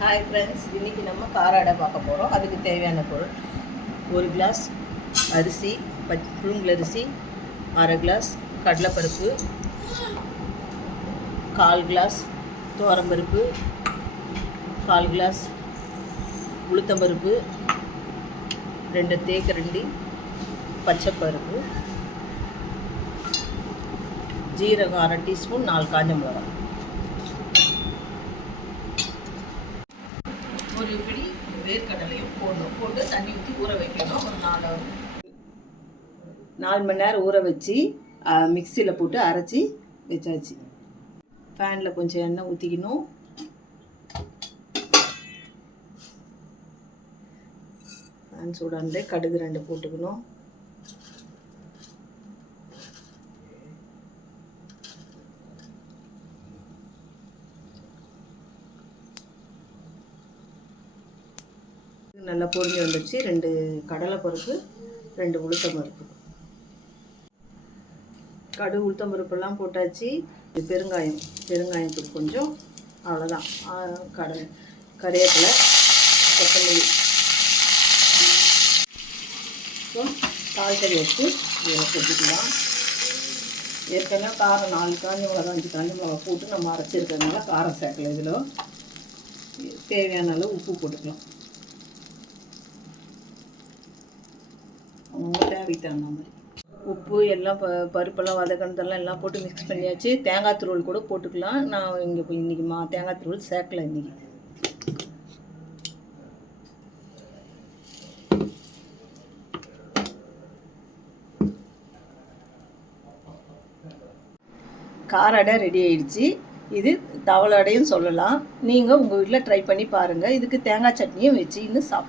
Hi friends இன்றைக்கி நம்ம கார அடை பார்க்க போகிறோம் அதுக்கு தேவையான பொருள் ஒரு கிளாஸ் அரிசி பச் புழுங்கல் அரிசி அரை கிளாஸ் கடலைப்பருப்பு கால் கிளாஸ் துவரம்பருப்பு கால் கிளாஸ் உளுத்தம்பருப்பு ரெண்டு தேக்கரண்டி பச்சைப்பருப்பு ஜீரகம் அரை டீஸ்பூன் நாலு காஞ்ச மிளகாய். ஒரு பிடி வேர்க்கடலையும் போடணும்? போட்டு தண்ணி ஊற்றி ஊற வைக்கணும். ஒரு நாலு நாலு மணி நேரம் ஊற வச்சு மிக்சியில் போட்டு அரைச்சி வச்சாச்சு. ஃபேனில் கொஞ்சம் எண்ணெய் ஊற்றிக்கணும் ஃபேன் சூடானதே கடுகு ரெண்டு போட்டுக்கணும். நல்லா பொரிஞ்சு வந்துடுச்சு. ரெண்டு கடலைப்பருப்பு ரெண்டு உளுத்தம் பருப்பு கடு உளுத்தம் பருப்பெல்லாம் போட்டாச்சு. இது பெருங்காயம் பெருங்காயம் கொஞ்சம் அவ்வளோதான் கடல் கறிவேப்பிலை கொத்தமல்லி. ஸோ காய்கறி வச்சு இதில் கொட்டிக்கலாம் ஏற்கனவே காரம் நாலு காஞ்சி மிளகா அஞ்சு காஞ்சி மிளகா போட்டு நம்ம அரைச்சிருக்கிறதுனால காரம் சேர்க்கல இதில். தேவையான அளவு உப்பு போட்டுக்கலாம். அவங்க தேவைக்கு மாதிரி. உப்பு எல்லாம் ப பருப்பெல்லாம் வதக்கணதெல்லாம் எல்லாம் போட்டு மிக்ஸ் பண்ணியாச்சு. தேங்காய் துருவல் கூட போட்டுக்கலாம். நான் இங்கே போய் இன்றைக்கி மா தேங்காய் துருவல் சேர்க்கல இன்றைக்கி கார அடை ரெடி ஆயிடுச்சு. இது தவளை அடையும் சொல்லலாம். நீங்கள் உங்கள் வீட்டில் ட்ரை பண்ணி பாருங்கள் இதுக்கு தேங்காய் சட்னியும் வச்சு இன்னும் சாப்பிடலாம்.